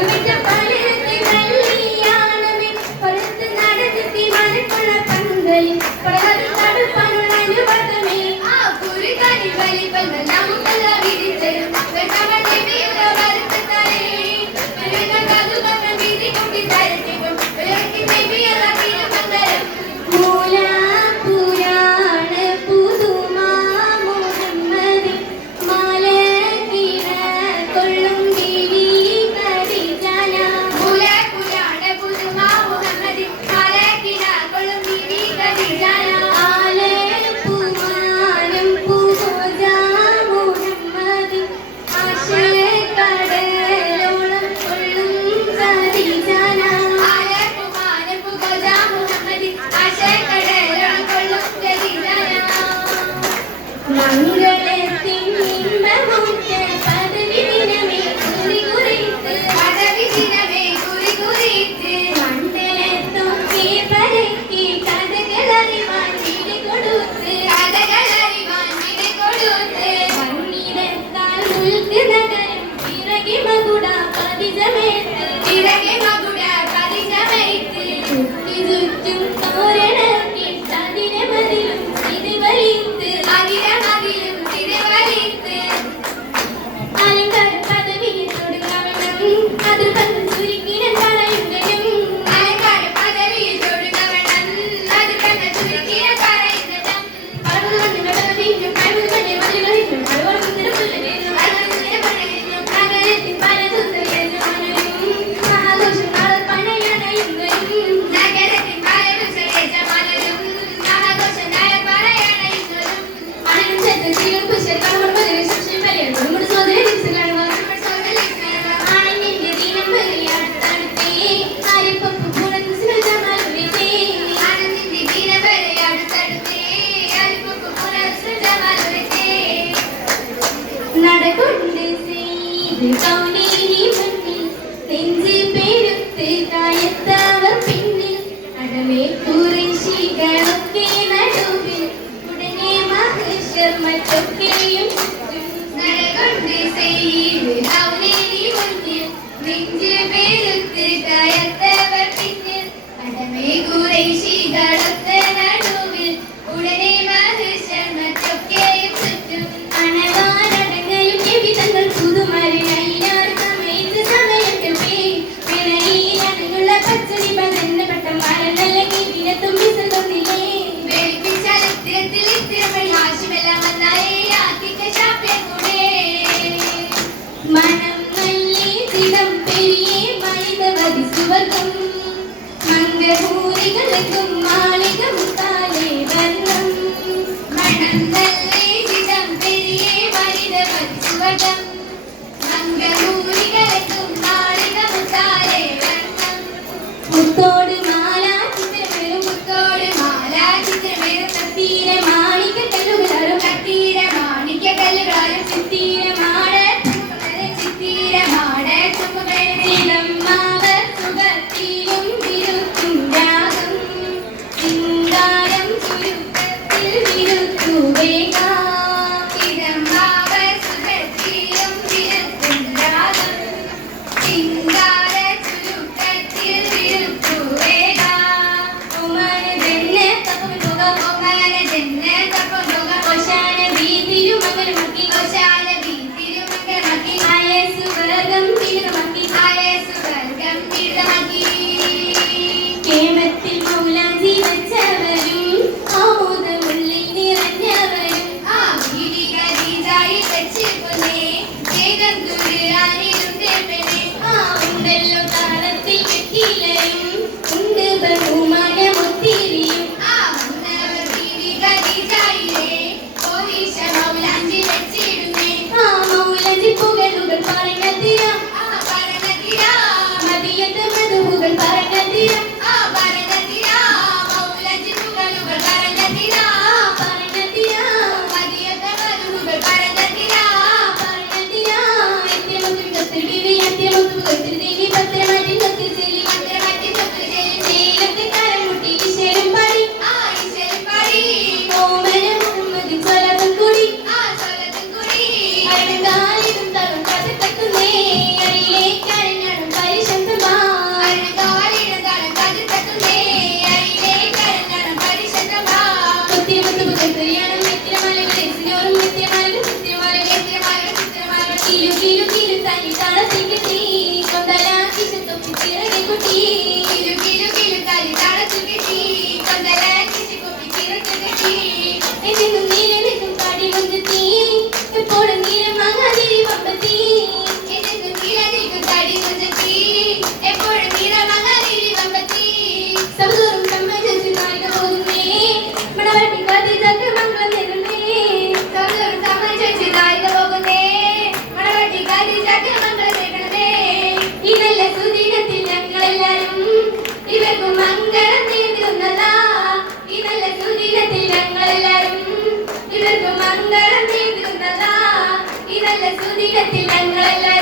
Gracias. കർത്താവ് Adama കുറേശികളൊക്കെ നടുവിൽ. ഉടനെ മഹേശ്വർ മറ്റൊക്കെയും കൊണ്ട് ചെയ്യും അവനെ മുന്നിൽ നെഞ്ചു പേര് എല്ലാവർക്കും മംഗളൂരികൾക്കും i need Thank you. மங்களம் செய்திருந்ததா இதல்ல சுதிகத்தில் தங்கள்